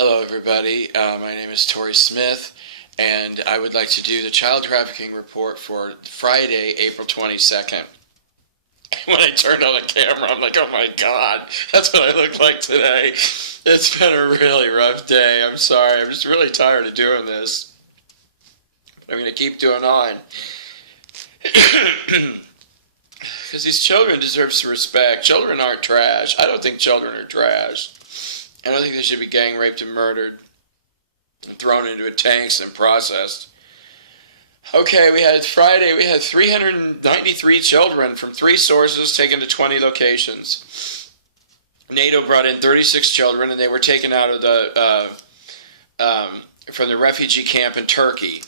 Hello everybody, my name is Tori Smith, and I would like to do the child trafficking report for Friday, April 22nd. When I turned on the camera, I'm like, oh my god, that's what I look like today. It's been a really rough day. I'm sorry, I'm just really tired of doing this. But I'm going to keep doing on. Because these children deserve some respect. Children aren't trash. I don't think children are trash. I don't think they should be gang raped and murdered and thrown into tanks and processed. Okay, Friday, we had 393 children from 3 sources taken to 20 locations. NATO brought in 36 children, and they were taken out of from the refugee camp in Turkey.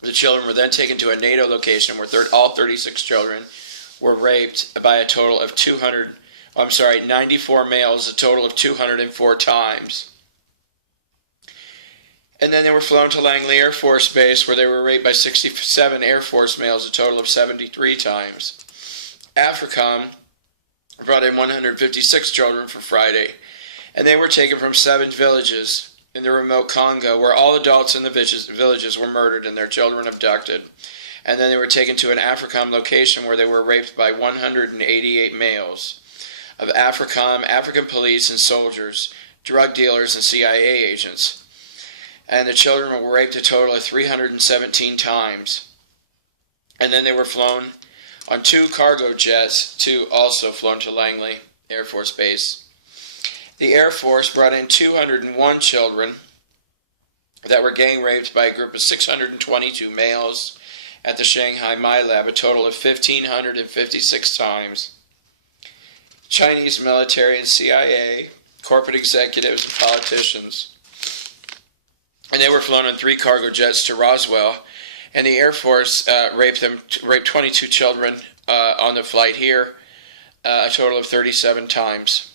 The children were then taken to a NATO location where all 36 children were raped by a total of 94 males, a total of 204 times. And then they were flown to Langley Air Force Base where they were raped by 67 Air Force males, a total of 73 times. AFRICOM brought in 156 children for Friday, and they were taken from 7 villages in the remote Congo where all adults in the villages were murdered and their children abducted. And then they were taken to an AFRICOM location where they were raped by 188 males of AFRICOM, African police and soldiers, drug dealers and CIA agents. And the children were raped a total of 317 times. And then they were flown on 2 cargo jets also flown to Langley Air Force Base. The Air Force brought in 201 children that were gang raped by a group of 622 males at the Shanghai MILABS, a total of 1,556 times. Chinese military and CIA, corporate executives and politicians. And they were flown on 3 cargo jets to Roswell, and the Air Force raped 22 children on the flight here, a total of 37 times.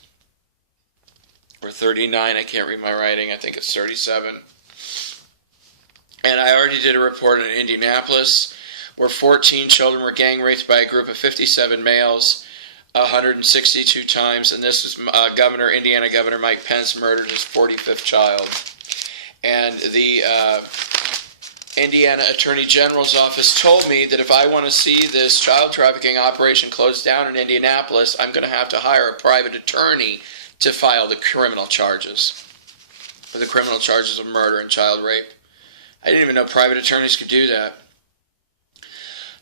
Or 39, I can't read my writing, I think it's 37. And I already did a report in Indianapolis, where 14 children were gang raped by a group of 57 males, 162 times, and this is Indiana Governor Mike Pence murdered his 45th child. And the Indiana Attorney General's office told me that if I want to see this child trafficking operation closed down in Indianapolis, I'm going to have to hire a private attorney to file the criminal charges, for the criminal charges of murder and child rape. I didn't even know private attorneys could do that.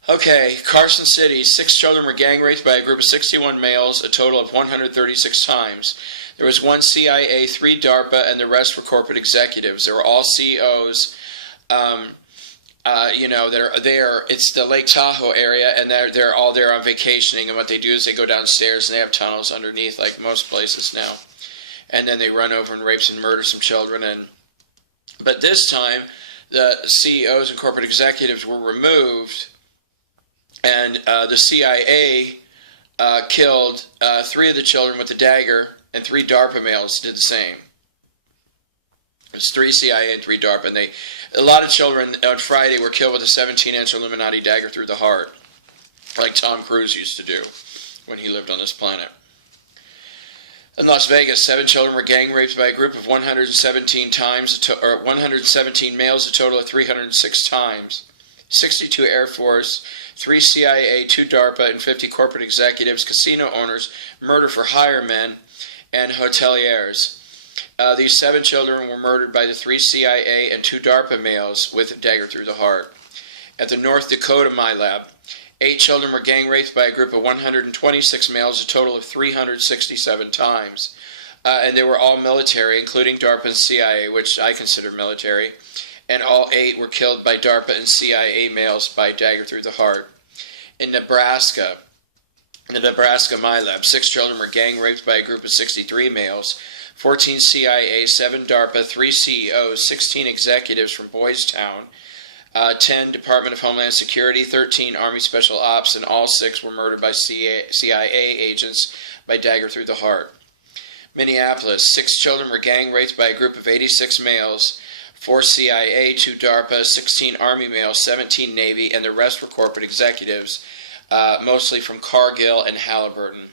Okay, Carson City, 6 children were gang raped by a group of 61 males, a total of 136 times. There was 1 CIA, 3 DARPA, and the rest were corporate executives. They were all CEOs. It's the Lake Tahoe area, and they're all there on vacationing. And what they do is they go downstairs, and they have tunnels underneath, like most places now. And then they run over and rape and murder some children. But this time, the CEOs and corporate executives were removed. And the CIA killed 3 of the children with a dagger, and 3 DARPA males did the same. It's 3 CIA and 3 DARPA, and a lot of children on Friday were killed with a 17-inch Illuminati dagger through the heart, like Tom Cruise used to do when he lived on this planet. In Las Vegas, 7 children were gang raped by a group of 117 males, a total of 306 times. 62 Air Force, 3 CIA, 2 DARPA, and 50 corporate executives, casino owners, murder-for-hire men, and hoteliers. These 7 children were murdered by the 3 CIA and 2 DARPA males with a dagger through the heart. At the North Dakota MILABS, 8 children were gang raped by a group of 126 males, a total of 367 times. And they were all military, including DARPA and CIA, which I consider military. And all 8 were killed by DARPA and CIA males by dagger through the heart. In Nebraska, the Nebraska MILABS, 6 children were gang raped by a group of 63 males, 14 CIA, 7 DARPA, 3 CEOs, 16 executives from Boys Town, 10 Department of Homeland Security, 13 Army Special Ops, and all 6 were murdered by CIA agents by dagger through the heart. Minneapolis, 6 children were gang raped by a group of 86 males, 4 CIA, 2 DARPA, 16 Army males, 17 Navy, and the rest were corporate executives, mostly from Cargill and Halliburton.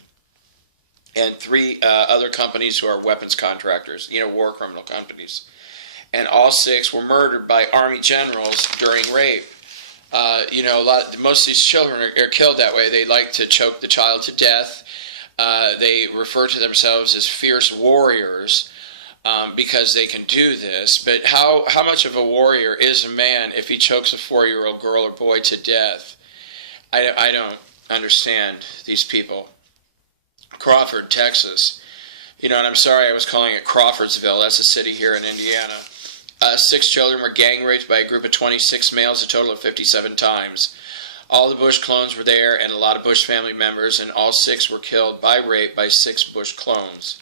and 3 other companies who are weapons contractors, war criminal companies. And all 6 were murdered by Army generals during rape. Most of these children are killed that way. They like to choke the child to death. They refer to themselves as fierce warriors because they can do this. But how much of a warrior is a man if he chokes a 4-year-old girl or boy to death? I don't understand these people. Crawford, Texas. And I'm sorry I was calling it Crawfordsville. That's a city here in Indiana. 6 children were gang raped by a group of 26 males, a total of 57 times. All the Bush clones were there and a lot of Bush family members, and all 6 were killed by rape by 6 Bush clones.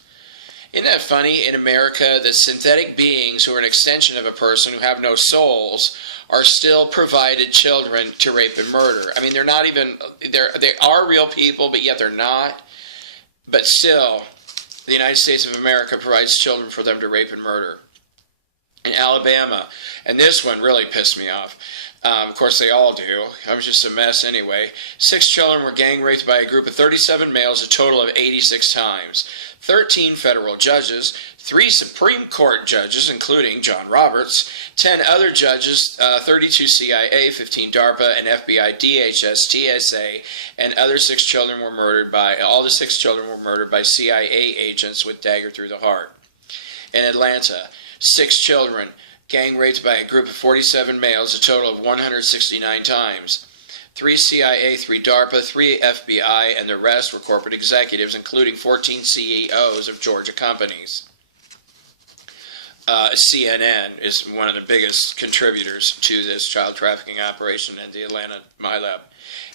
Isn't that funny? In America, the synthetic beings who are an extension of a person who have no souls are still provided children to rape and murder. I mean, they're not even, they are real people, but yet they're not. But still, the United States of America provides children for them to rape and murder. In Alabama, and this one really pissed me off. Of course, they all do. I was just a mess anyway. 6 children were gang raped by a group of 37 males, a total of 86 times. 13 federal judges, 3 Supreme Court judges, including John Roberts, 10 other judges, 32 CIA, 15 DARPA, and FBI, DHS, TSA, and other 6 children were murdered by, all the 6 children were murdered by CIA agents with dagger through the heart. In Atlanta, 6 children gang raped by a group of 47 males, a total of 169 times. 3 CIA, 3 DARPA, 3 FBI, and the rest were corporate executives, including 14 CEOs of Georgia companies. CNN is one of the biggest contributors to this child trafficking operation in the Atlanta MILAB.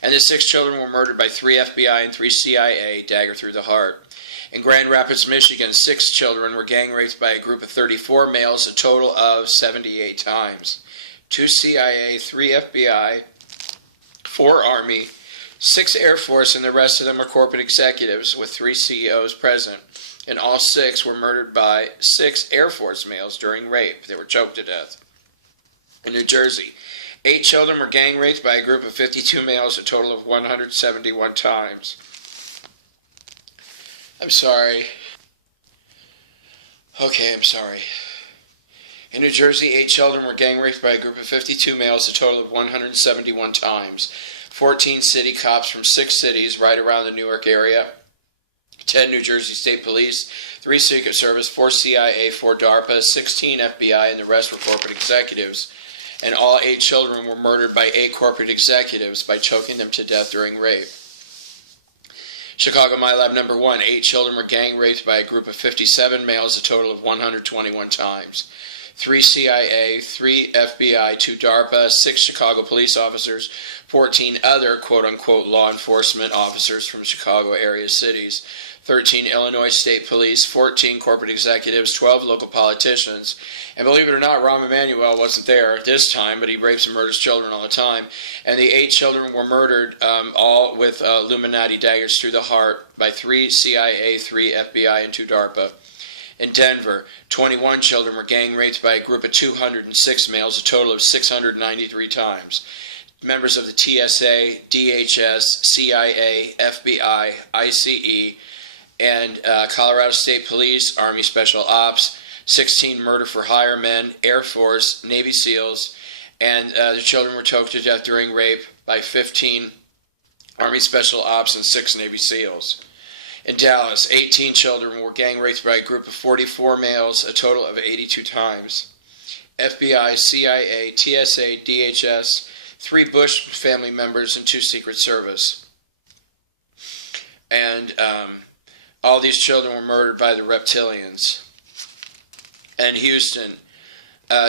And the 6 children were murdered by 3 FBI and 3 CIA, dagger through the heart. In Grand Rapids, Michigan, 6 children were gang raped by a group of 34 males, a total of 78 times. 2 CIA, 3 FBI, 4 Army, 6 Air Force, and the rest of them are corporate executives with 3 CEOs present. And all 6 were murdered by 6 Air Force males during rape. They were choked to death. In New Jersey, 8 children were gang raped by a group of 52 males, a total of 171 times. I'm sorry. Okay, I'm sorry. In New Jersey, 8 children were gang raped by a group of 52 males, a total of 171 times. 14 city cops from 6 cities right around the Newark area. 10 New Jersey State Police, 3 Secret Service, 4 CIA, 4 DARPA, 16 FBI, and the rest were corporate executives. And all 8 children were murdered by 8 corporate executives by choking them to death during rape. Chicago MILAB number 1, 8 children were gang raped by a group of 57 males, a total of 121 times. 3 CIA, 3 FBI, 2 DARPA, 6 Chicago police officers, 14 other quote-unquote law enforcement officers from Chicago area cities, 13 Illinois State Police, 14 corporate executives, 12 local politicians, and believe it or not, Rahm Emanuel wasn't there this time, but he rapes and murders children all the time, and the 8 children were murdered all with Illuminati daggers through the heart by 3 CIA, 3 FBI, and 2 DARPA. In Denver, 21 children were gang raped by a group of 206 males, a total of 693 times. Members of the TSA, DHS, CIA, FBI, ICE, and Colorado State Police, Army Special Ops, 16 murder-for-hire men, Air Force, Navy SEALs, and the children were choked to death during rape by 15 Army Special Ops and 6 Navy SEALs. In Dallas, 18 children were gang raped by a group of 44 males, a total of 82 times. FBI, CIA, TSA, DHS, 3 Bush family members, and 2 Secret Service. And all these children were murdered by the Reptilians. In Houston,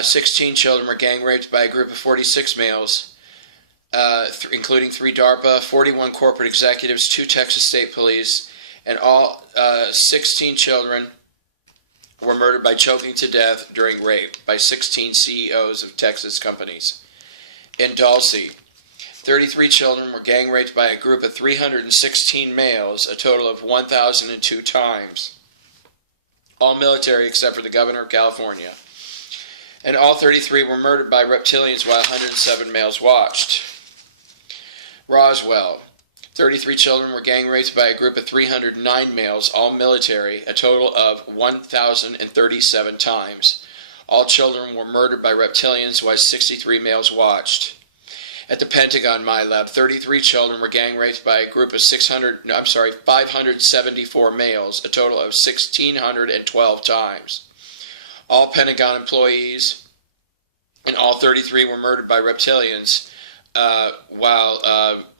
16 children were gang raped by a group of 46 males, including 3 DARPA, 41 corporate executives, 2 Texas State Police, and all 16 children were murdered by choking to death during rape by 16 CEOs of Texas companies. In Dulce, 33 children were gang raped by a group of 316 males, a total of 1,002 times. All military except for the governor of California. And all 33 were murdered by reptilians while 107 males watched. Roswell, 33 children were gang raped by a group of 309 males, all military, a total of 1,037 times. All children were murdered by reptilians, while 63 males watched. At the Pentagon MILAB, 33 children were gang raped by a group of 574 males, a total of 1,612 times. All Pentagon employees and all 33 were murdered by reptilians, while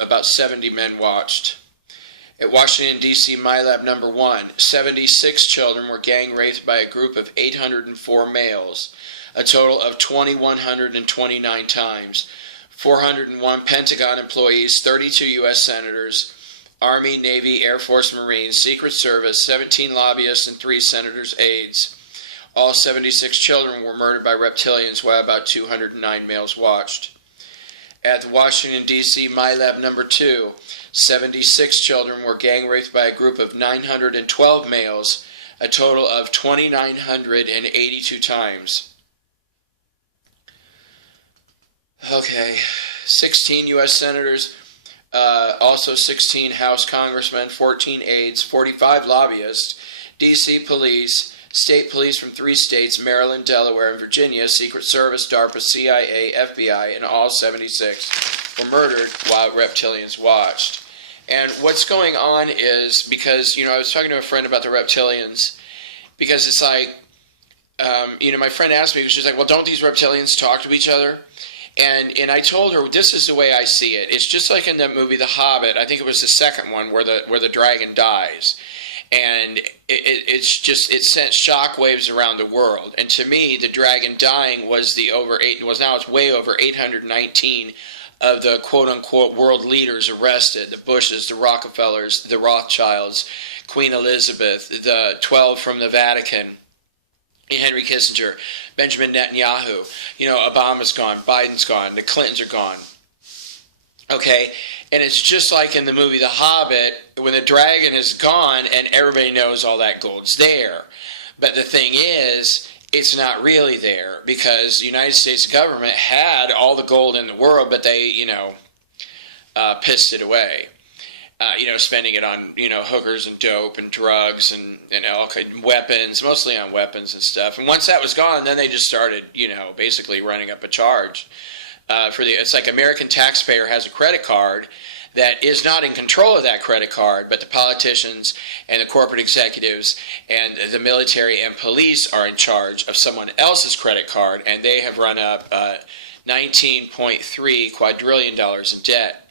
about 70 men watched. At Washington, D.C. MILAB number 1, 76 children were gang raped by a group of 804 males, a total of 2,129 times. 401 Pentagon employees, 32 U.S. senators, Army, Navy, Air Force, Marines, Secret Service, 17 lobbyists, and 3 senators' aides. All 76 children were murdered by reptilians, while about 209 males watched. At the Washington, D.C. MILAB number 2, 76 children were gang raped by a group of 912 males, a total of 2,982 times. Okay, 16 U.S. senators, also 16 House congressmen, 14 aides, 45 lobbyists, D.C. police, state police from 3 states, Maryland, Delaware, and Virginia, Secret Service, DARPA, CIA, FBI, and all 76 were murdered while reptilians watched. And what's going on is, because, I was talking to a friend about the reptilians, because it's like, my friend asked me, she's like, well, don't these reptilians talk to each other? And I told her, this is the way I see it. It's just like in that movie The Hobbit. I think it was the second one where the dragon dies. And it sent shockwaves around the world. And to me, the dragon dying was now it's way over 819 of the quote-unquote world leaders arrested. The Bushes, the Rockefellers, the Rothschilds, Queen Elizabeth, the 12 from the Vatican, Henry Kissinger, Benjamin Netanyahu. Obama's gone, Biden's gone, the Clintons are gone. Okay, and it's just like in the movie The Hobbit, when the dragon is gone and everybody knows all that gold's there. But the thing is, it's not really there, because the United States government had all the gold in the world, but they, pissed it away. Spending it on, hookers and dope and drugs and all kind of weapons, mostly on weapons and stuff. And once that was gone, then they just started, basically running up a charge. It's like American taxpayer has a credit card that is not in control of that credit card, but the politicians and the corporate executives and the military and police are in charge of someone else's credit card, and they have run up $19.3 quadrillion in debt.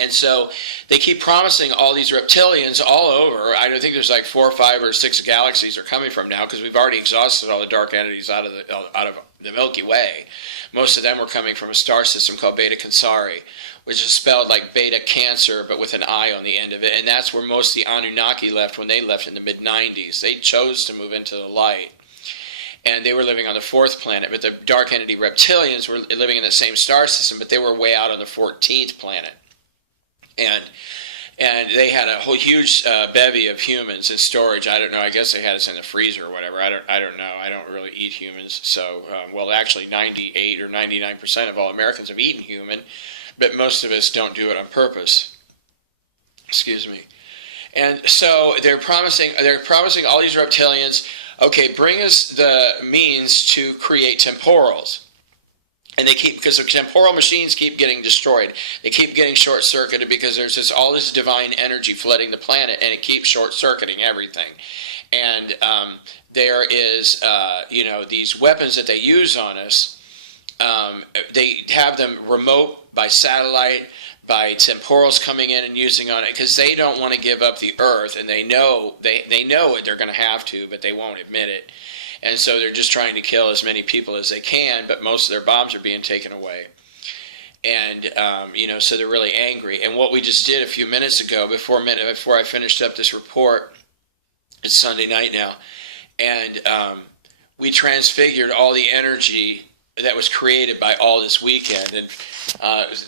And so they keep promising all these reptilians all over. I don't think there's like 4 or 5 or 6 galaxies are coming from now, because we've already exhausted all the dark entities out of the Milky Way. Most of them were coming from a star system called Beta Cancari, which is spelled like Beta Cancer, but with an I on the end of it. And that's where most of the Anunnaki left when they left in the mid-90s. They chose to move into the light. And they were living on the 4th planet. But the dark entity reptilians were living in the same star system, but they were way out on the 14th planet. And they had a whole huge bevy of humans in storage. I don't know. I guess they had us in the freezer or whatever. I don't know. I don't really eat humans. So, actually 98 or 99% of all Americans have eaten human, but most of us don't do it on purpose. Excuse me. And so they're promising all these reptilians, okay, bring us the means to create temporals. And because the temporal machines keep getting destroyed. They keep getting short-circuited because there's all this divine energy flooding the planet, and it keeps short-circuiting everything. And there is, these weapons that they use on us. They have them remote by satellite, by temporals coming in and using on it, because they don't want to give up the Earth, and they know it. They're going to have to, but they won't admit it. And so they're just trying to kill as many people as they can, but most of their bombs are being taken away. And, so they're really angry. And what we just did a few minutes ago, before I finished up this report, it's Sunday night now, and we transfigured all the energy that was created by all this weekend. And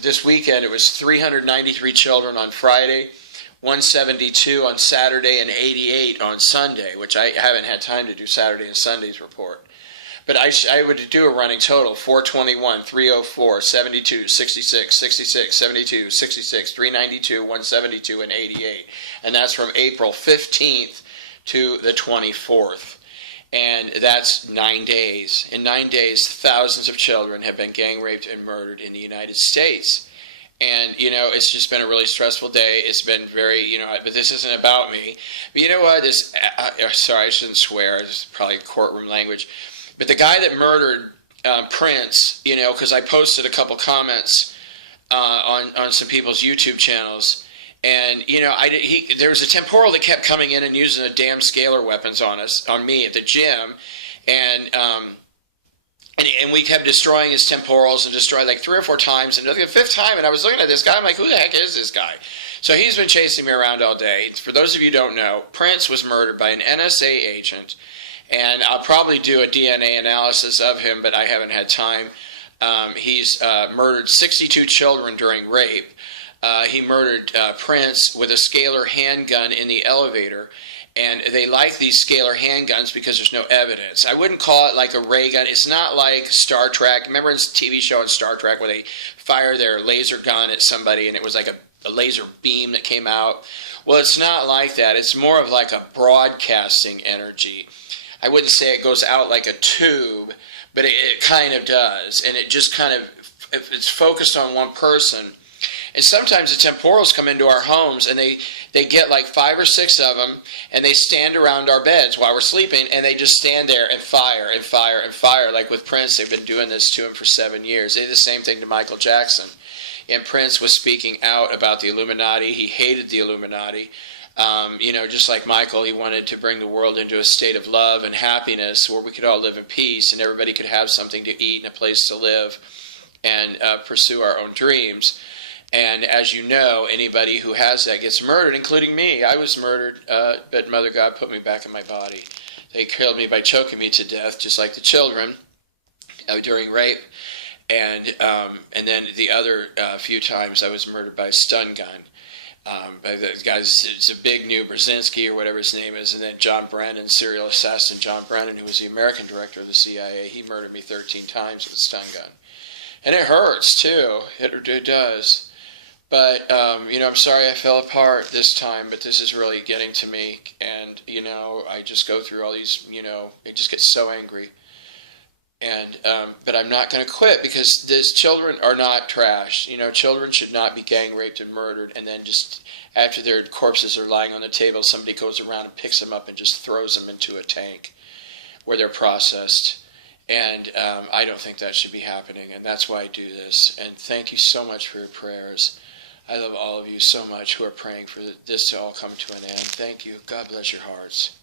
this weekend, it was 393 children on Friday, 172 on Saturday, and 88 on Sunday, which I haven't had time to do Saturday and Sunday's report. But I would do a running total: 421, 304, 72, 66, 66, 72, 66, 392, 172, and 88. And that's from April 15th to the 24th. And that's 9 days. In 9 days, thousands of children have been gang raped and murdered in the United States. And, you know, it's just been a really stressful day. It's been very, you know, but this isn't about me. But you know what? Sorry, I shouldn't swear. It's probably courtroom language. But the guy that murdered Prince, you know, because I posted a couple comments on some people's YouTube channels. And, you know, there was a temporal that kept coming in and using the damn scalar weapons on me at the gym. And we kept destroying his temporals and destroyed like 3 or 4 times. And the 5th time, and I was looking at this guy, I'm like, who the heck is this guy? So he's been chasing me around all day. For those of you who don't know, Prince was murdered by an NSA agent. And I'll probably do a DNA analysis of him, but I haven't had time. He's murdered 62 children during rape. He murdered Prince with a scalar handgun in the elevator. And they like these scalar handguns because there's no evidence. I wouldn't call it like a ray gun. It's not like Star Trek. Remember in the TV show on Star Trek where they fire their laser gun at somebody and it was like a laser beam that came out? Well, it's not like that. It's more of like a broadcasting energy. I wouldn't say it goes out like a tube, but it kind of does. And it just kind of, it's focused on one person. And sometimes the temporals come into our homes and they get like 5 or 6 of them and they stand around our beds while we're sleeping and they just stand there and fire and fire and fire. Like with Prince, they've been doing this to him for 7 years. They did the same thing to Michael Jackson. And Prince was speaking out about the Illuminati. He hated the Illuminati. You know, just like Michael, he wanted to bring the world into a state of love and happiness where we could all live in peace and everybody could have something to eat and a place to live and pursue our own dreams. And as you know, anybody who has that gets murdered, including me. I was murdered, but Mother God put me back in my body. They killed me by choking me to death, just like the children during rape. And then the other few times I was murdered by a stun gun. By the guys, it's a big new Brzezinski or whatever his name is, and then John Brennan, serial assassin John Brennan, who was the American director of the CIA. He murdered me 13 times with a stun gun. And it hurts, too. It does. But, you know, I'm sorry I fell apart this time, but this is really getting to me. And, you know, I just go through all these, you know, I just get so angry. And, but I'm not going to quit because these children are not trash. You know, children should not be gang raped and murdered. And then just after their corpses are lying on the table, somebody goes around and picks them up and just throws them into a tank where they're processed. And I don't think that should be happening. And that's why I do this. And thank you so much for your prayers. I love all of you so much who are praying for this to all come to an end. Thank you. God bless your hearts.